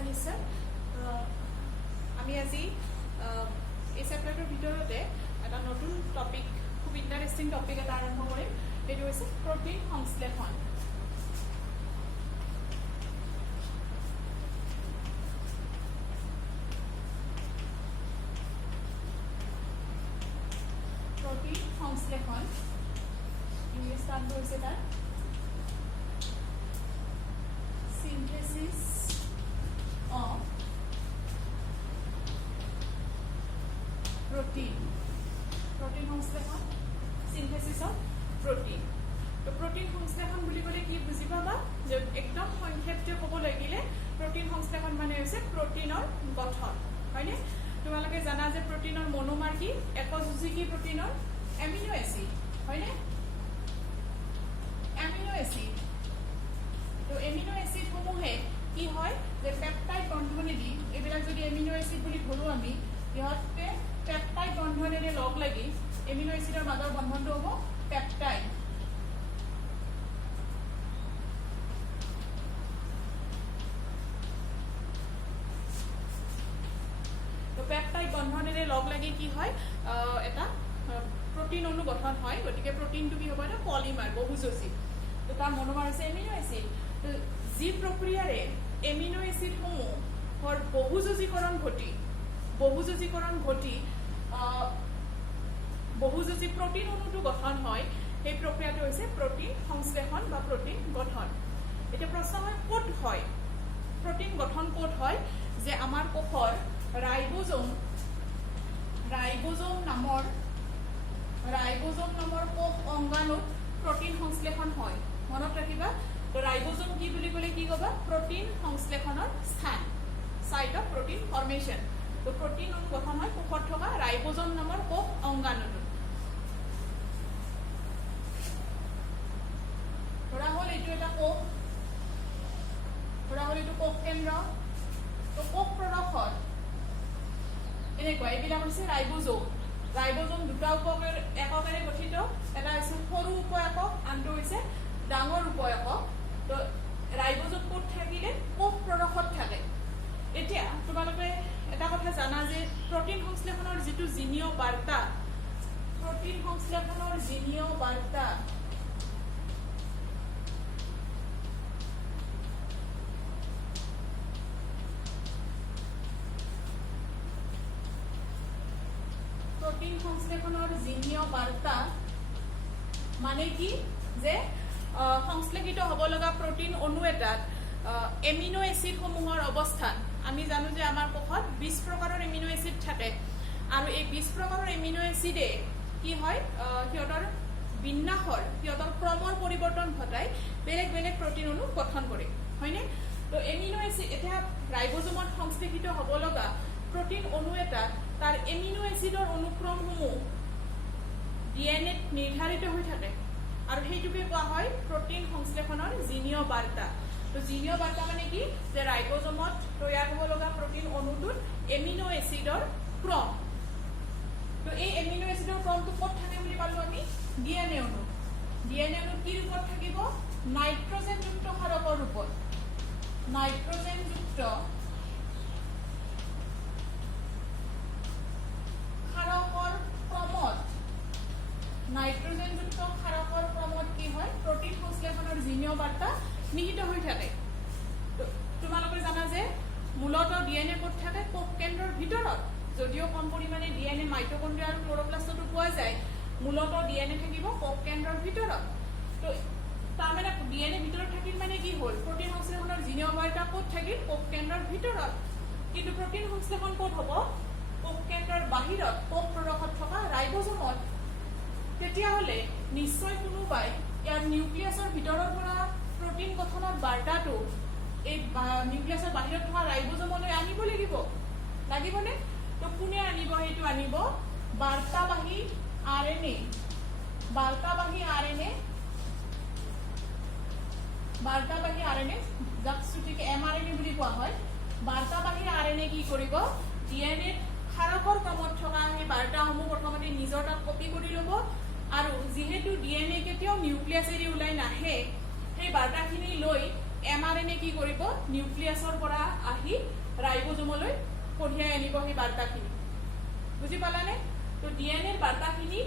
আছা নিশ্চয় আমি আজি এই চেপ্টাৰটোৰ ভিতৰতে এটা নতুন টপিক খুব ইণ্টাৰেষ্টিং টপিক এটা আৰম্ভ কৰিম এইটো হৈছে প্ৰটিন সংশ্লেষণ সংশ্লেষণ ইংলিছ নামটো হৈছে তাৰ synthesis of protein সংশ্লেষণ synthesis of protein তো protein সংশ্লেষণ বুলি ক'লে কি বুজি পাবা যে একদম সংক্ষেপে ক'ব লাগিলে protein সংশ্লেষণ মানে হৈছে প্ৰটিনৰ গঠন হয়নে তোমালোকে জানা যে প্ৰটিনৰ মনোমাৰ কি একযোজী প্ৰটিনৰ amino acid হয়নে amino acid তো amino acid সমূহে কি হয় যে পেপটাইড বন্ধনেদি এবিলাক যদি amino acid বুলি ধৰো আমি ইহতে পেপটাইড বন্ধনেৰে লগ লাগি amino acidৰ মাজৰ বন্ধনটো হ'ব পেপটাইড তো পেপটাইড বন্ধনেৰে লগ লাগি কি হয় এটা protein অণু গঠন হয় গতিকে প্ৰটিনটো কি হ'ব এটা পলিমাৰ বহুযোজী তো তাৰ মনোমাৰ আছে এমিনো এসিড তো জি প্ৰক্ৰিয়াৰে এমিনো এসিড সমূহৰ বহুযোজীকৰণ ঘটি বহুযোজী প্ৰটিন অণুটো গঠন হয় এই প্ৰক্ৰিয়াটো হৈছে প্ৰটিন সংশ্লেষণ বা প্ৰটিন গঠন এটা প্ৰশ্ন হয় ক'ত হয় প্ৰটিন গঠন ক'ত হয় যে আমাৰ কোষৰ ৰাইবোজোম নামৰ কোষ অংগাণুত প্ৰটিন সংশ্লেষণ হয় মনত ৰাখিবা তো ৰাইবোজোম কি বুলি ক'লে কি ক'বা প্ৰটিন সংশ্লেষণৰ স্থান সাইট অফ প্ৰটিন ফৰ্মেশন তো প্ৰটিন অণু গঠন হয় কোষত থকা ৰাইবোজোম নামৰ কোষ অংগাণুত ধৰা হ'ল এইটো এটা কোষ কেন্দ্ৰ তো কোষ প্ৰদৰ্শন এনেকুৱা এইবিলাক হৈছে ৰাইবোজোম দুটা এককেৰে গঠিত এটা হৈছে সৰু উপ একক আনটো হৈছে ডাঙৰ উপ একক তো ৰাইবোজোম ক'ত থাকিলে কোষ প্ৰদৰ্শত থাকে এতিয়া তোমালোকে এটা কথা জানা যে প্ৰটিন সংশ্লেষণৰ যিটো জিনীয় বাৰ্তা মানে কি যে সংশ্লেষিত হ'ব লগা প্ৰটিন অণু এটাত এমিনো এসিড সমূহৰ অৱস্থান আমি জানো যে আমাৰ কোষত 20 প্ৰকাৰৰ এমিনো এসিড থাকে আৰু এই 20 প্ৰকাৰৰ এমিনো এসিডে কি হয় সিহঁতৰ ক্ৰমৰ পৰিৱৰ্তন ঘটাই বেলেগ প্ৰটিন অণু গঠন কৰে হয়নে তো এমিনো এসিড এটা ৰাইবোজোমত সংশ্লেষিত হ'ব লগা প্ৰটিন অণু এটা তাৰ এমিনো এসিডৰ অনুক্ৰমসমূহ ডিএনএ নিৰ্ধাৰিত হৈ থাকে আৰু সেইটোকে কোৱা হয় প্ৰটিন সংশ্লেষণৰ জিনীয় বাৰ্তা তো জিনীয় বাৰ্তা মানে কি যে ৰাইবোজোমত তৈয়াৰ হ'ব লগা প্ৰটিন অণুটোৰ এমিনো এসিডৰ ক্ৰম তো এই এমিনো এসিডৰ ক্ৰমটো ক'ত থাকে বুলি পালো আমি ডিএনএ অণু কি ৰূপত থাকিব নাইট্ৰজেনযুক্ত ক্ষাৰকৰ ৰূপত নাইট্ৰজেনযুক্ত ক্ষাৰকৰ ক্ৰমত কি হয় প্ৰটিন সংশ্লেষণৰ জিনীয় বাৰ্তা নিহিত হৈ থাকে তোমালোকে জানা যে মূলত ডিএনএ ক'ত থাকে কোষ কেন্দ্ৰৰ ভিতৰত যদিও কম পৰিমাণে ডিএনএ মাইটোকন্ড্ৰিয়া আৰু ক্লোৰোপ্লাষ্টতো পোৱা যায় মূলত ডিএনএ থাকিব কোষ কেন্দ্ৰৰ ভিতৰত তো তাৰমানে ডিএনএ ভিতৰত থাকিল মানে কি হ'ল প্ৰটিন সংশ্লেষণৰ জিনীয় বাৰ্তা ক'ত থাকিল কোষ কেন্দ্ৰৰ ভিতৰত কিন্তু প্ৰটিন সংশ্লেষণ ক'ত হ'ব কোষ কেন্দ্ৰৰ বাহিৰত কোষ প্ৰদৰ্শত থকা ৰাইবোজোমত তেতিয়াহ'লে নিশ্চয় কোনোবাই ইয়াৰ নিউক্লিয়াছৰ ভিতৰৰ পৰা প্ৰটিন গঠনৰ বাৰ্তাটো এই নিউক্লিয়াছৰ বাহিৰত থকা ৰাইবোজোমলৈ আনিব লাগিবনে তো কোনে আনিব সেইটো আনিব বাৰ্তাবাহী আৰএনএ যাক চুটিকে এমআৰএনএ বুলি কোৱা হয় বাৰ্তাবাহী আৰএনএ কি কৰিব ডিএনএ ক্ষাৰকৰ ক্ৰমত থকা সেই বাৰ্তাসমূহ প্ৰথমতে নিজৰ তাত কপি কৰি ল'ব আৰু যেহেতু ডিএনএ কেতিয়াও নিউক্লিয়াছ এৰি ওলাই নাহে সেই বাৰ্তাখিনি লৈ mRNA কি কৰিব নিউক্লিয়াছৰ পৰা আহি ৰাইবোজোমলৈ কঢ়িয়াই আনিব সেই বাৰ্তাখিনি বুজি পালানে তো DNA ৰ বাৰ্তাখিনি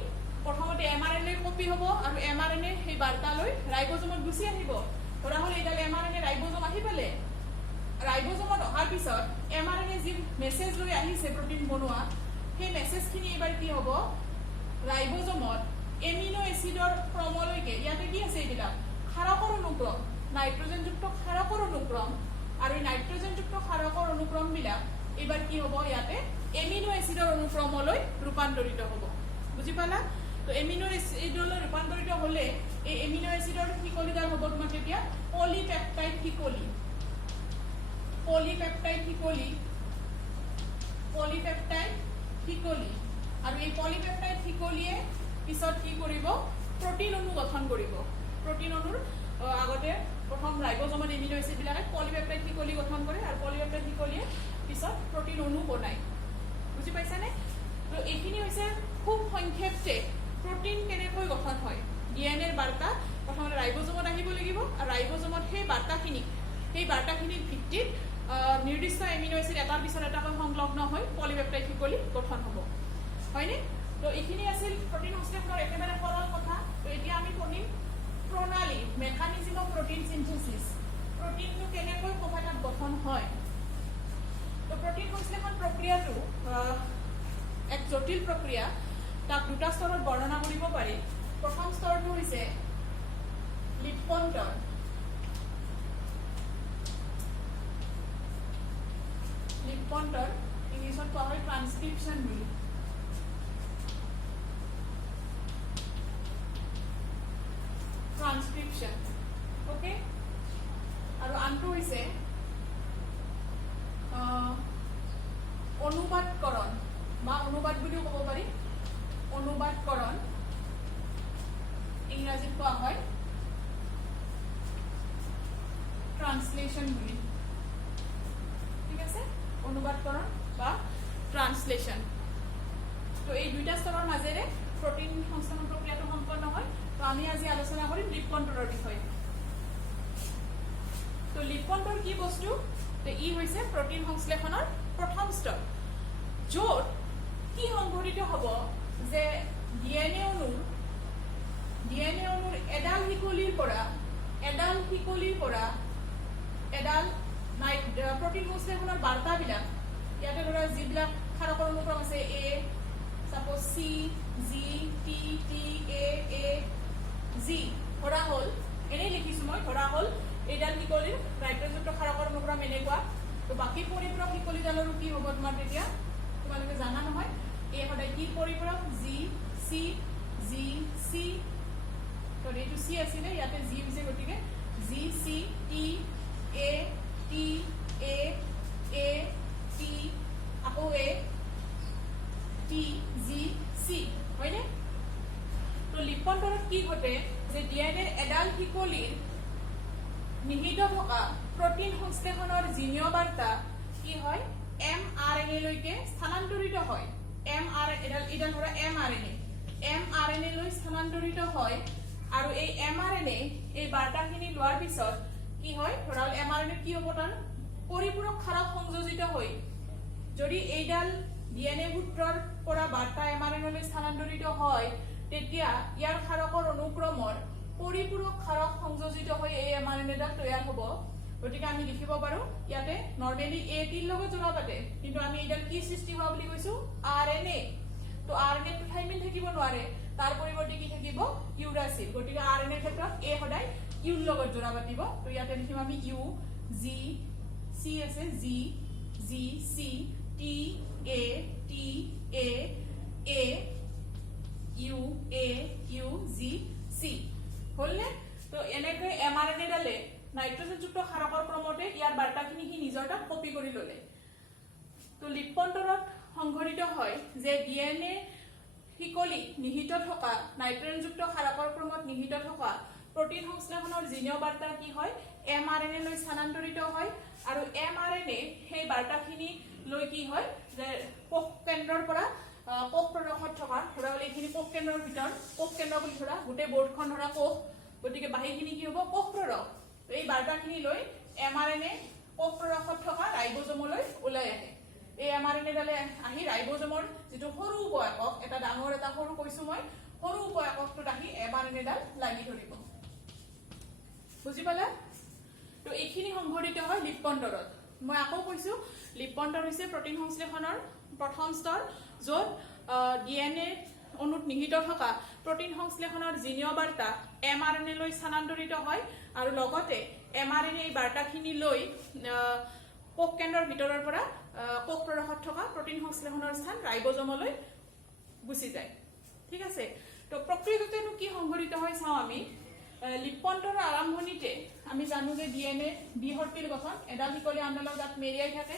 প্ৰথমতে mRNA কপি হ'ব আৰু mRNA সেই বাৰ্তালৈ ৰাইবোজোমত গুচি আহিব ধৰা হ'ল এইডাল mRNA ৰাইবোজোম আহি পালে ৰাইবোজোমত অহাৰ পিছত mRNA যি মেছেজ লৈ আহিছে প্ৰটিন বনোৱা সেই মেছেজখিনি এবাৰ কি হ'ব ৰাইবোজোমত এমিনো এসিডৰ ক্ৰমলৈকে ইয়াতে কি আছে এইবিলাক ক্ষাৰকৰ অনুক্ৰম নাইট্ৰজেনযুক্ত ক্ষাৰকৰ অনুক্ৰম আৰু এই নাইট্ৰজেনযুক্ত ক্ষাৰকৰ অনুক্ৰমবিলাক এবাৰ কি হ'ব ইয়াতে এমিনো এসিডৰ অনুক্ৰমলৈ ৰূপান্তৰিত হ'ব বুজি পালা তো এমিনো এসিডলৈ ৰূপান্তৰিত হ'লে এই এমিনো এসিডৰ শিকলিডাল হ'ব তোমাৰ তেতিয়া পলিপেপটাইড শিকলি আৰু এই পলিপেপটাইড শিকলিয়ে পিছত কি কৰিব প্ৰটিন অণু গঠন কৰিব প্ৰটিন অণুৰ আগতে প্ৰথম ৰাইবোজোমত এমিনো এসিড বিলাকে পলিপেপটাইড শিকলি গঠন কৰে আৰু পলিপেপটাইড শিকলিয়ে পিছত প্ৰটিন অণু বনায় বুজি পাইছানে তো এইখিনি হৈছে খুব সংক্ষেপে প্ৰটিন কেনেকৈ গঠন হয় DNA ৰ বাৰ্তা প্ৰথমতে ৰাইবোজোমত আহিব লাগিব আৰু ৰাইবোজোমত সেই বাৰ্তাখিনিৰ ভিত্তিত নিৰ্দিষ্ট এমিনো এসিড এটাৰ পিছত এটাকৈ সংলগ্ন হৈ পলিপেপটাইড শিকলি গঠন হ'ব হয়নে তো এইখিনি আছিল প্ৰটিন সংশ্লেষণৰ একেবাৰে সৰল কথা তো এতিয়া আমি পঢ়িম প্ৰণালী মেকানিজম অফ প্ৰটিন সিনথেসিস প্ৰটিনটো কেনেকৈ কোষাটাত গঠন হয় তো প্ৰটিন সংশ্লেষণ প্ৰক্ৰিয়াটো এক জটিল প্ৰক্ৰিয়া তাক দুটা স্তৰত বৰ্ণনা কৰিব পাৰি প্ৰথম স্তৰটো হৈছে লিপন্তৰ ইংলিছত কোৱা হয় ট্ৰান্সক্ৰিপশ্যন বুলি ট্ৰান্সক্ৰিপশ্যন ওকে আৰু আনটো হৈছে অনুবাদকৰণ বা অনুবাদ বুলিও ক'ব পাৰি অনুবাদকৰণ ইংৰাজীত কোৱা হয় ট্ৰান্সলেশ্যন বুলি ঠিক আছে অনুবাদকৰণ বা ট্ৰান্সলেশ্যন তো এই দুইটা স্তৰৰ মাজেৰে প্ৰটিন সংশ্লেষণ প্ৰক্ৰিয়াটো সম্পন্ন হয় তো আমি আজি আলোচনা কৰিম লিপন্তৰৰ বিষয়ে তো লিপন্তৰ কি বস্তু তো ই হৈছে প্ৰটিন সংশ্লেষণৰ প্ৰথম স্তৰ য'ত কি সংঘটিত হ'ব যে DNA অণুৰ এডাল শিকলিৰ পৰা এডাল প্ৰটিন সংশ্লেষণৰ বাৰ্তাবিলাক ইয়াতে ধৰা যিবিলাক ক্ষাৰকৰ অনুক্ৰম আছে A suppose C G T T A A G ধৰা হ'ল এনেই লিখিছোঁ মই ধৰা হ'ল এইডাল শিকলিৰ নাইট্ৰজেনযুক্ত ক্ষাৰকৰ অনুক্ৰম এনেকুৱা তো বাকী পৰিপূৰক শিকলিডালৰো কি হ'ব তোমাৰ তেতিয়া তোমালোকে জানা নহয় এই সদায় কি পৰিপূৰক G C তো এইটো C আছিলে ইয়াতে G হৈছে গতিকে G C T A T A A T আকৌ A T G C হয়নে তো লিপন্তৰত কি ঘটে যে DNA এডাল শিকলিৰ নিহিত থকা প্ৰটিন সংশ্লেষণৰ জিনীয় বাৰ্তা কি হয় mRNA লৈকে স্থানান্তৰিত হয় এডাল ধৰা mRNA লৈ স্থানান্তৰিত হয় আৰু এই mRNA এই বাৰ্তাখিনি লোৱাৰ পিছত কি হয় ধৰা mRNA কি হ'ব তাৰ পৰিপূৰক ক্ষাৰক সংযোজিত হৈ যদি এইডাল DNA সূত্ৰৰ পৰা বাৰ্তা mRNA লৈ স্থানান্তৰিত হয় তেতিয়া ইয়াৰ ক্ষাৰকৰ অনুক্ৰমৰ পৰিপূৰক ক্ষাৰক সংযোজিত হৈ এই mRNA ডাল তৈয়াৰ হ'ব গতিকে আমি লিখিব পাৰো ইয়াতে নৰমালি A টিৰ লগত জোৰা পাতে কিন্তু আমি এইডাল কি সৃষ্টি হোৱা বুলি কৈছো RNA তো RNA টো থাইমিন থাকিব নোৱাৰে তাৰ পৰিৱৰ্তে কি থাকিব ইউৰাসিল গতিকে RNA ক্ষেত্ৰত A সদায় ইউৰ লগত জোৰা পাতিব তো ইয়াতে লিখিম আমি ইউ G C আছে G C T A T A A U A U G C হলনে তো এনেকৈ mRNA ডালে নাইট্ৰজেনযুক্ত ক্ষাৰকৰ ক্ৰমতে ইয়াৰ বাৰ্তাখিনি কি নিজৰ তাত কপি কৰি ললে তো লিপন্তৰত সংঘটিত হয় যে DNA শিকলি নিহিত থকা নাইট্ৰজেনযুক্ত ক্ষাৰকৰ ক্ৰমত নিহিত থকা প্ৰটিন সংশ্লেষণৰ জিনীয় বাৰ্তা কি হয় mRNA লৈ স্থানান্তৰিত হয় আৰু mRNA সেই বাৰ্তাখিনি লৈ কি হয় যে কোষ কেন্দ্ৰৰ পৰা কোষ প্ৰদেশত থকা ধৰা এইখিনি কোষ কেন্দ্ৰৰ ভিতৰত কোষ কেন্দ্ৰ বুলি ধৰা গোটেই বৰ্ডখন ধৰা কোষ গতিকে বাহিৰখিনি কি হ'ব কোষ প্ৰদেশ এই বাৰ্তাখিনি লৈ mRNA কোষ প্ৰদেশত থকা ৰাইবোজমলৈ ওলাই আহে এই mRNA ডালে আহি ৰাইবোজমৰ যেটো সৰু উপএকক এটা ডাঙৰ এটা সৰু কৈছো মই সৰু উপএককটো আহি mRNA ডাল লাগি ধৰিব বুজি পালা তো এইখিনি সংঘটিত হয় লিপপন্ডৰত মই আকৌ কৈছো লিপপন্ডৰ হৈছে প্ৰটিন সংশ্লেষণৰ প্ৰথম স্তৰ য'ত DNA অনুত নিহিত থকা প্ৰটিন সংশ্লেষণৰ জিনীয় বাৰ্তা mRNA লৈ স্থানান্তৰিত হয় আৰু লগতে mRNA এই বাৰ্তাখিনি লৈ কোষ কেন্দ্ৰৰ ভিতৰৰ পৰা কোষ প্ৰদেশত থকা প্ৰটিন সংশ্লেষণৰ স্থান ৰাইবোজমলৈ গুচি যায় ঠিক আছে তো প্ৰকৃততেনো কি সংঘটিত হয় চাও আমি লিপপন্ডৰ আৰম্ভণিতে আমি জানো যে DNA দ্বিহৰ্পিল গঠন এডাল হিকলি আণ্ডালৰ গাত মেৰিয়াই থাকে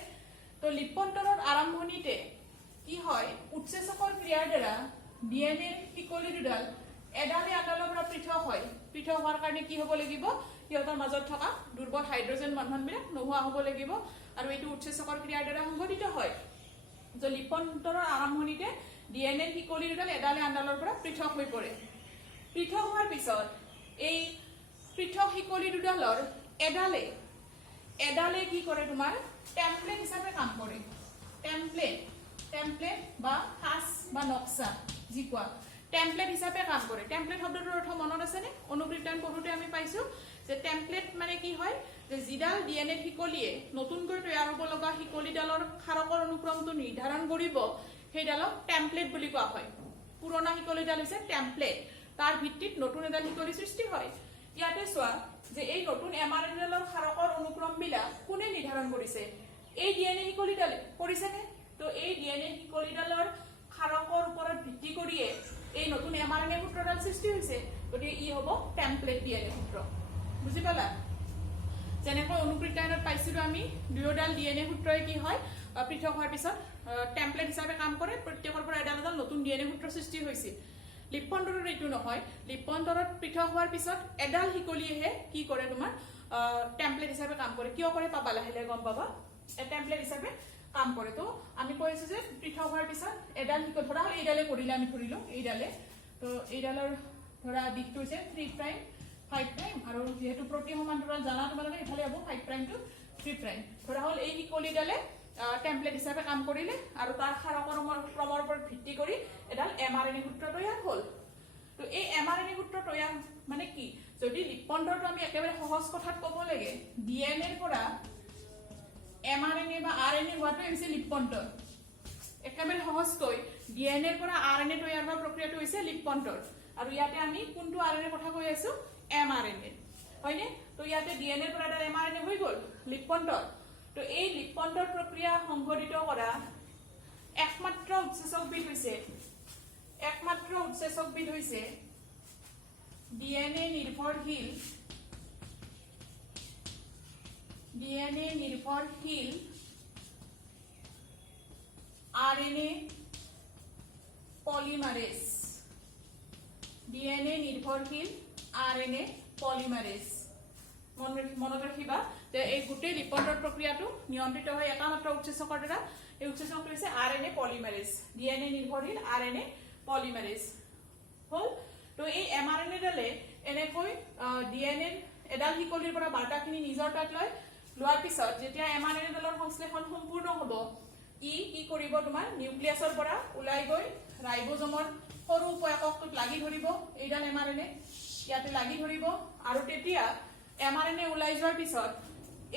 তো লিপপন্ডৰ আৰম্ভণিতে কি হয় উৎসেচকৰ ক্ৰিয়াৰ দ্বাৰা DNA হিকলি দুডাল এডালে আণ্ডালৰ পৰা পৃথক হয় পৃথক হোৱাৰ কাৰণে কি হ'ব লাগিব ইহঁতৰ মাজত থকা দুৰ্বল হাইড্ৰোজেন বন্ধনবিলাক নোহোৱা হ'ব লাগিব আৰু এইটো উৎসেচকৰ ক্ৰিয়াৰ দ্বাৰা সংঘটিত হয় যে লিপপন্ডৰ আৰম্ভণিতে DNA হিকলি দুডাল এডালে আণ্ডালৰ পৰা পৃথক হৈ পৰে পৃথক হোৱাৰ পিছত এই পৃথক হিকলি দুডালৰ এডালে কি কৰে তোমাৰ টেমপ্লেট হিচাপে কাম কৰে টেমপ্লেট বা খাস বা নকশা যি কোৱা টেমপ্লেট হিচাপে কাম কৰে টেমপ্লেট শব্দটোৰ অৰ্থ মনত আছে নে অনুবৃত্তায়ন পঢ়োতে আমি পাইছো যে টেমপ্লেট মানে কি হয় যে জিডাল DNA হিকলিয়ে নতুনকৈ তৈয়াৰ হ'ব লগা হিকলিডালৰ ক্ষাৰকৰ অনুক্ৰমটো নিৰ্ধাৰণ কৰিব সেইডালক টেমপ্লেট বুলি কোৱা হয় পুৰণা হিকলিডাল হৈছে টেমপ্লেট তাৰ ভিত্তিত নতুন এডাল হিকলি সৃষ্টি হয় ইয়াতে চোৱা যে এই নতুন mRNA ডালৰ ক্ষাৰকৰ অনুক্ৰমবিলাক কোনে নিৰ্ধাৰণ কৰিছে এই DNA হিকলিডালে কৰিছে নে তো এই DNA হিকলিডালৰ ক্ষাৰকৰ ওপৰত ভিত্তি কৰিয়ে এই নতুন mRNA সূত্ৰডাল সৃষ্টি হৈছে গতিকে ই হ'ব টেমপ্লেট DNA সূত্ৰ বুজি পালা যেনেকৈ অনুবৃত্তায়নত পাইছিলো আমি দুয়োডাল DNA সূত্ৰই কি হয় পৃথক হোৱাৰ পিছত টেমপ্লেট হিচাপে কাম কৰে প্ৰত্যেকৰ পৰা এডাল এডাল নতুন DNA সূত্ৰ সৃষ্টি হৈছিল লিপপন্ডৰত এইটো নহয় লিপপন্ডৰত পৃথক হোৱাৰ পিছত এডাল হিকলিয়েহে কি কৰে তোমাৰ টেমপ্লেট হিচাপে কাম কৰে কিয় কৰে পাবা লাহে লাহে গম পাবা টেমপ্লেট হিচাপে কাম কৰে তো আমি কৈছো যে পৃথক হোৱাৰ পিছত এডাল হিকল ধৰা এইডালে কৰিলে আমি ধৰিলো এইডালে তো এইডালৰ ধৰা দিকটো হৈছে 3 প্ৰাইম 5 প্ৰাইম আৰু যেহেতু প্ৰতি সমান্তৰাল জানা তোমালোকে ইফালে হ'ব 5 প্ৰাইম টু 3 প্ৰাইম ধৰা হল এই হিকলিডালে টেমপ্লেট হিচাপে কাম কৰিলে আৰু তাৰ ক্ষাৰকৰ ক্ৰমৰ ওপৰত ভিত্তি কৰি এডাল mRNA সূত্ৰ তৈয়াৰ হ'ল তো এই mRNA সূত্ৰ তৈয়াৰ মানে কি যদি লিপপন্ডৰটো আমি একেবাৰে সহজ কথাত ক'ব লাগে DNA ৰ পৰা mRNA বা RNA হোৱাটো হৈছে লিপপন্ডৰ একেবাৰে সহজকৈ DNA ৰ পৰা RNA তৈয়াৰ হোৱাৰ প্ৰক্ৰিয়াটো হৈছে লিপপন্ডৰ আৰু ইয়াতে আমি কোনটো RNA কথা কৈ আছো mRNA হয়নে তো ইয়াতে DNA ৰ পৰা এটা mRNA হৈ গ'ল লিপপন্ডৰ তো এই লিপপন্ডৰ প্ৰক্ৰিয়া সংঘটিত কৰা একমাত্ৰ উৎসেচকবিধ হৈছে DNA নিৰ্ভৰশীল RNA পলিমাৰেজ DNA নিৰ্ভৰশীল RNA পলিমাৰেজ মনত ৰাখিবা যে এই গোটেই লিপপন্ডৰ প্ৰক্ৰিয়াটো নিয়ন্ত্ৰিত হয় এটা মাত্ৰ উৎসেচকৰ দ্বাৰা এই উৎসেচকটো হৈছে RNA পলিমাৰেজ DNA নিৰ্ভৰশীল RNA পলিমাৰেজ হল তো এই mRNA ডালে এনেকৈ DNA এডাল হিকলিৰ পৰা বাৰ্তাখিনি নিজৰ তাত লোৱাৰ পিছত যেতিয়া mRNA ডালৰ সংশ্লেষণ সম্পূৰ্ণ হ'ব ই কি কৰিব তোমাৰ নিউক্লিয়াছৰ পৰা ওলাই গৈ ৰাইবোজমৰ সৰু উপএককটোত লাগি ধৰিব এইডাল mRNA ইয়াতে লাগি ধৰিব আৰু তেতিয়া mRNA ওলাই যোৱাৰ পিছত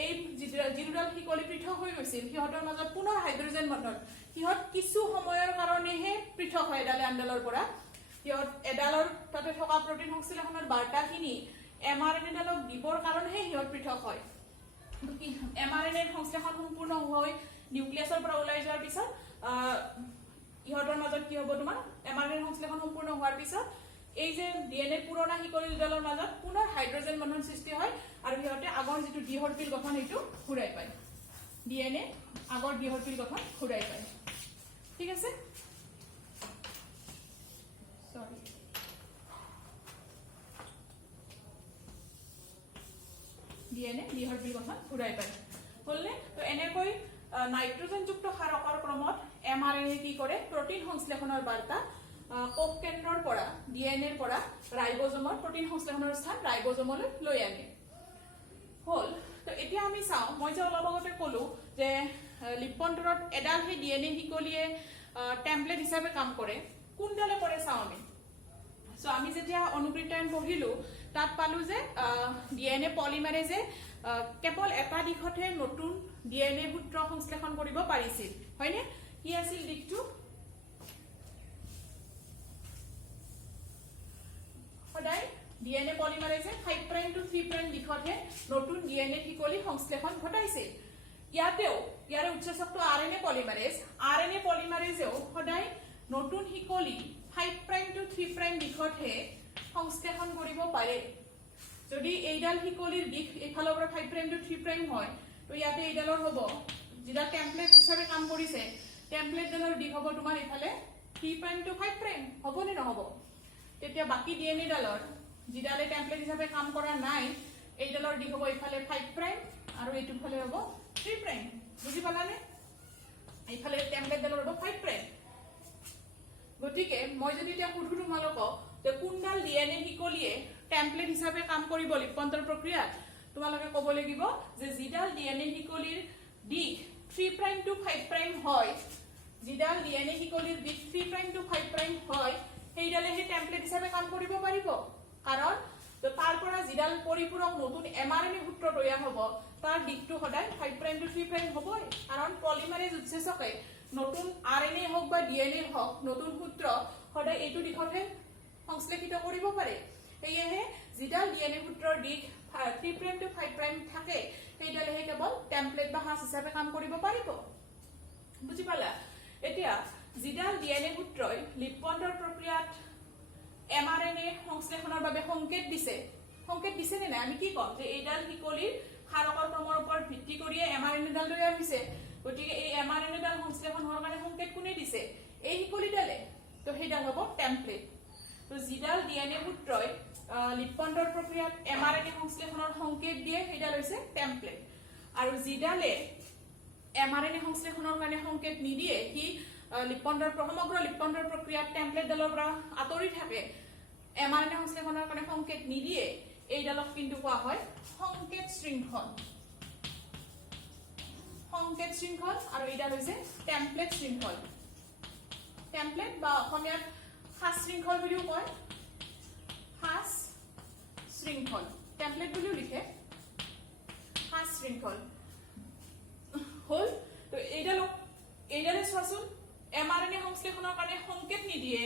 এই যিডাল হিকলি পৃথক হৈ গৈছিল সিহঁতৰ মাজত পুনৰ হাইড্ৰোজেন বন্ধন সিহঁত কিছু সময়ৰ কাৰণেহে পৃথক হয় এডালে আণ্ডালৰ পৰা সিহঁত এডালৰ তাতে থকা প্ৰটিন সংশ্লেষণৰ বাৰ্তাখিনি mRNA ডালক দিবৰ কাৰণেহে সিহঁত পৃথক হয় mRNA সংশ্লেষণ সম্পূৰ্ণ হৈ নিউক্লিয়াছৰ পৰা ওলাই যোৱাৰ পিছত ইহঁতৰ মাজত কি হ'ব তোমাৰ mRNA সংশ্লেষণ সম্পূৰ্ণ হোৱাৰ পিছত এই যে DNA পুৰণা হিকলি দুডালৰ মাজত পুনৰ হাইড্ৰোজেন বন্ধন সৃষ্টি হয় আৰু সিহঁতে আগৰ যিটো দ্বিহৰ্পিল গঠন এইটো ঘূৰাই পায় DNA আগৰ দ্বিহৰ্পিল গঠন ঘূৰাই পায় ঠিক আছে সৰি DNA দ্বিহৰ্পিল গঠন ঘূৰাই পায় হলনে তো এনেকৈ নাইট্ৰোজেনযুক্ত ক্ষাৰকৰ ক্ৰমত mRNA কি কৰে প্ৰটিন সংশ্লেষণৰ বাৰ্তা কোষ কেন্দ্ৰৰ পৰা DNA ৰ পৰা ৰাইবোজমৰ প্ৰটিন সংশ্লেষণৰ স্থান ৰাইবোজমলৈ লৈ আনে হল তো এতিয়া আমি চাও মই যে অলপ আগতে কলো যে লিপপন্টৰত এডাল হে ডিএনএ হিকলিয়ে টেমপ্লেট হিচাপে কাম কৰে কোনডালে কৰে চাও আমি সো আমি যেতিয়া অনুবৃত্তায়ন পঢ়িলো তাত পালো যে ডিএনএ পলিমাৰেজে কেৱল এটা দিশতে নতুন ডিএনএ সূত্ৰ সংশ্লেষণ কৰিব পাৰিছিল হয়নে কি আছিল দিকটো সদায় ডিএনএ পলিমাৰেজে 5 প্ৰাইম টু 3 প্ৰাইম দিশতে নতুন ডিএনএ হিকলি সংশ্লেষণ ঘটাইছিল ইয়াৰে উৎসেচকটো আৰএনএ পলিমাৰেজেও সদায় নতুন হিকলি 5 প্ৰাইম টু 3 প্ৰাইম দিশতে সংশ্লেষণ কৰিব পাৰে যদি এইডাল হিকলিৰ দিশ এফালৰ পৰা 5 প্ৰাইম টু 3 প্ৰাইম হয় তো ইয়াতে এইডালৰ হ'ব যেটা টেমপ্লেট হিচাপে কাম কৰিছে টেমপ্লেটডালৰ দিশ হ'ব তোমাৰ ইফালে 3 প্ৰাইম টু 5 প্ৰাইম হ'বনে নহ'ব তেতিয়া বাকি ডিএনএ ডালৰ যিডালে টেমপ্লেট হিচাপে কাম কৰা নাই এইডালৰ দিশ হ'ব ইফালে 5 প্ৰাইম আৰু এইটো ফালে হ'ব 3 প্ৰাইম বুজি পালানে ইফালে টেমপ্লেট ডালৰ হ'ব 5 প্ৰাইম গতিকে মই যদি এতিয়া সুধু তোমালোকক যে কোনডাল ডিএনএ হিকলিয়ে টেমপ্লেট হিচাপে কাম কৰিব লিপন্তৰ প্ৰক্ৰিয়াত তোমালোকে ক'ব লাগিব যে যিডাল ডিএনএ হিকলিৰ দিশ 3 প্ৰাইম টু 5 প্ৰাইম হয় যিডাল ডিএনএ হিকলিৰ দিশ 3 প্ৰাইম টু 5 প্ৰাইম হয় সেইডালে হে টেমপ্লেট হিচাপে কাম কৰিব পাৰিব কাৰণ তো তাৰ পৰা যিডাল পৰিপূৰক নতুন এমআৰএনএ সূত্ৰ তৈয়াৰ হ'ব তাৰ দিকটো সদায় 5 প্ৰাইম টু 3 প্ৰাইম হ'বই কাৰণ পলিমাৰেজ উৎসেচকে নতুন আৰএনএ হওক বা ডিএনএ হওক নতুন সূত্ৰ সদায় এইটো দিশতে সংশ্লেষিত কৰিব পাৰে এয়েহে যিডাল ডিএনএ সূত্ৰৰ দিশ 3 প্ৰাইম টু 5 প্ৰাইম থাকে সেইডালেহে কেৱল টেমপ্লেট বা হাছ হিচাপে কাম কৰিব পাৰিব বুজি পালা এতিয়া যিডাল ডিএনএ সূত্ৰই লিপন্তৰ প্ৰক্ৰিয়াত এমআৰএনএ সংশ্লেষণৰ বাবে সংকেত দিছে নে নাই আমি কি কম যে এইডাল হিকলিৰ ক্ষাৰকৰ ক্ৰমৰ ওপৰত ভিত্তি কৰিয়ে এমআৰএনএ ডাল তৈয়াৰ হৈছে গতিকে এই এমআৰএনএ ডাল সংশ্লেষণ হোৱাৰ কাৰণে সংকেত কোনে দিছে এই হিকলিডালে তো সেইডাল হ'ব টেমপ্লেট তো যিডাল ডিএনএ সূত্ৰই লিপন্তৰ প্ৰক্ৰিয়াত এমআৰএনএ সংশ্লেষণৰ সংকেত দিয়ে সেইডাল হৈছে টেমপ্লেট আৰু যিডালে এমআৰএনএ সংশ্লেষণৰ কাৰণে সংকেত নিদিয়ে কি সমগ্ৰ লিপন্তৰ প্ৰক্ৰিয়াত টেমপ্লেট ডালৰ পৰা আঁতৰি থাকে এমআৰএনএ সংশ্লেষণৰ কাৰণে সংকেত নিদিয়ে এইডালক কিন্তু কোৱা হয় সংকেত শৃংখল আৰু এইডাল হৈছে টেমপ্লেট শৃংখল টেমপ্লেট বা অসমীয়াত খাস শৃংখল বুলিও কয় খাস শৃংখল টেমপ্লেট বুলিও লিখে খাস শৃংখল হল তো এইডালে চোৱাচোন এমআৰএনএ সংশ্লেষণৰ কাৰণে সংকেত নিদিয়ে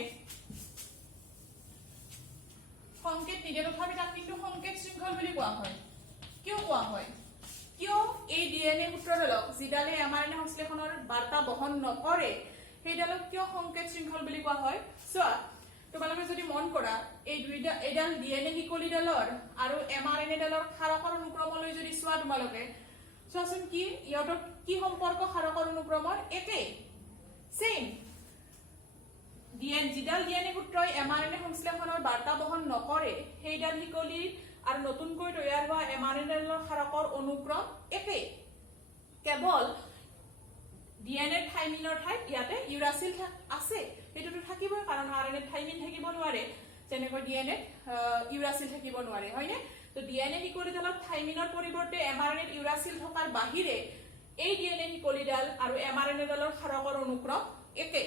তথাপি তাক কিন্তু সংকেত শৃংখল বুলি কোৱা হয় কিয় কোৱা হয় কিয় এই ডিএনএ সূত্ৰডালক যিডালে এমআৰএনএ সংশ্লেষণৰ বাৰ্তা বহন নকৰে সেইডালক কিয় সংকেত শৃংখল বুলি কোৱা হয় চোৱা তোমালোকে যদি মন কৰা এইডাল ডিএনএ হিকলিডালৰ আৰু এমআৰএনএ ডালৰ ক্ষাৰকৰ অনুক্ৰমলৈ যদি চোৱা তোমালোকে চোৱাচোন কি ইহঁতৰ কি সম্পৰ্ক ক্ষাৰকৰ অনুক্ৰমৰ একেই সেম যিডাল ডিএনএ সূত্ৰই এমআৰএনএ সংশ্লেষণৰ বাৰ্তা বহন নকৰে সেইডাল হিকলিৰ আৰু নতুনকৈ তৈয়াৰ হোৱা এমআৰএনএ ডালৰ ক্ষাৰকৰ অনুক্ৰম একেই কেৱল ডিএনএ থাইমিনৰ ঠাইত ইয়াতে ইউৰাসিল আছে হেতুটো থাকিবই কাৰণ আৰএনএ থাইমিন থাকিব নোৱাৰে যেনেকৈ ডিএনএ ইউৰাসিল থাকিব নোৱাৰে হয়নে তো ডিএনএ হিকলিডালত থাইমিনৰ পৰিৱৰ্তে এমআৰএনএ ইউৰাসিল থকাৰ বাহিৰে এই ডিএনএ হিকলিডাল আৰু এমআৰএনএ ডালৰ ক্ষাৰকৰ অনুক্ৰম একে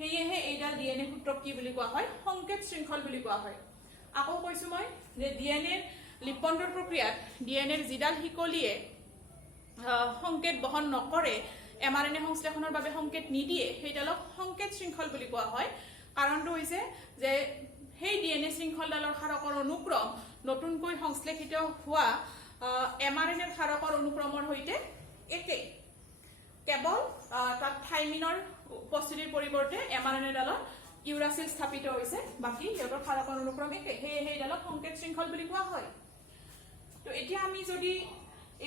হেয়েহে এইডাল ডিএনএ সূত্ৰক কি বুলি কোৱা হয় সংকেত শৃংখল বুলি কোৱা হয় আকৌ কৈছো মই যে ডিএনএ লিপন্তৰ প্ৰক্ৰিয়াত ডিএনএৰ যিডাল হিকলিয়ে সংকেত বহন নকৰে এমআৰএনএ সংশ্লেষণৰ বাবে সংকেত নিদিয়ে সেইডালক সংকেত শৃংখল বুলি কোৱা হয় কাৰণটো হৈছে যে সেই ডিএনএ শৃংখলডালৰ ক্ষাৰকৰ অনুক্ৰম নতুনকৈ সংশ্লেষিত হোৱা এমআৰএনএৰ ক্ষাৰকৰ অনুক্ৰমৰ সৈতে একেই কেৱল তাত থাইমিনৰ উপস্থিতিৰ পৰিৱৰ্তে এমআৰএনএ ডালত ইউৰাসিল স্থাপিত হৈছে বাকি ইহঁতৰ ক্ষাৰকৰ অনুক্ৰম একে সেইডালক সংকেত শৃংখল বুলি কোৱা হয় তো এতিয়া আমি যদি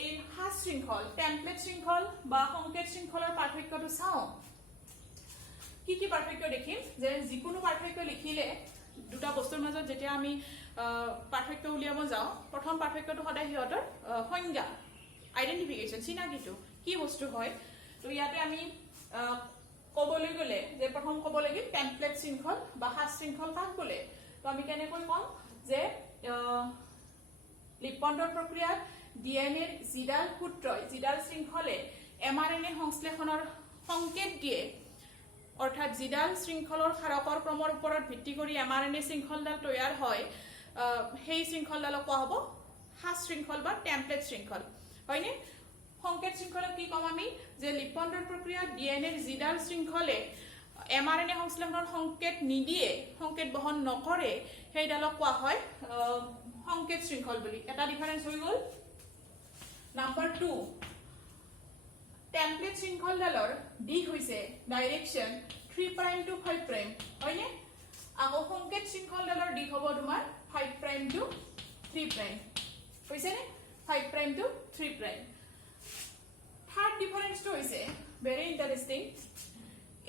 এই খাস শৃংখল টেমপ্লেট শৃংখল বা সংকেত শৃংখলৰ পাৰ্থক্যটো চাওঁ কি পাৰ্থক্য দেখিম যে যিকোনো পাৰ্থক্য লিখিলে দুটা বস্তুৰ মাজত যেতিয়া আমি পাৰ্থক্য উলিয়াব যাওঁ প্ৰথম পাৰ্থক্যটো সদায় সিহঁতৰ সংজ্ঞা আইডেন্টিফিকেশন চিনাকিটো কি বস্তু হয় তো ইয়াতে আমি ক'বলৈ গ'লে যে প্ৰথম ক'ব লাগিব টেমপ্লেট শৃংখল বা খাস শৃংখল কাক বোলে তো আমি কেনেকৈ ক'ম যে লিপন্তৰ প্ৰক্ৰিয়াত ডিএনএৰ জিডাল সূত্ৰই জিডাল শৃংখলে এমআৰএনএ সংশ্লেষণৰ সংকেত দিয়ে অৰ্থাৎ জিডাল শৃংখলৰ ক্ষাৰকৰ ক্ৰমৰ ওপৰত ভিত্তি কৰি এমআৰএনএ শৃংখলডাল তৈয়াৰ হয় সেই শৃংখলডালক কোৱা হ'ব হাস শৃংখল বা টেমপ্লেট শৃংখল হয়নে সংকেত শৃংখলক কি কম আমি যে লিপন্ডৰ প্ৰক্ৰিয়াত ডিএনএৰ জিডাল শৃংখলে এমআৰএনএ সংশ্লেষণৰ সংকেত নিদিয়ে সংকেত বহন নকৰে সেইডালক কোৱা হয় সংকেত শৃংখল বুলি এটা ডিফাৰেন্স হৈ গ'ল নাম্বাৰ 2 টেমপ্লেট শৃংখলডালৰ দিশ হৈছে ডাইৰেকশন 3 প্ৰাইম টু 5 প্ৰাইম হয়নে আকৌ সংকেত শৃংখলডালৰ দিশ হ'ব তোমাৰ 5 প্ৰাইম টু 3 প্ৰাইম হৈছে নে 5 প্ৰাইম টু 3 প্ৰাইম থাৰ্ড ডিফাৰেন্সটো হৈছে ভেৰি ইন্টাৰেষ্টিং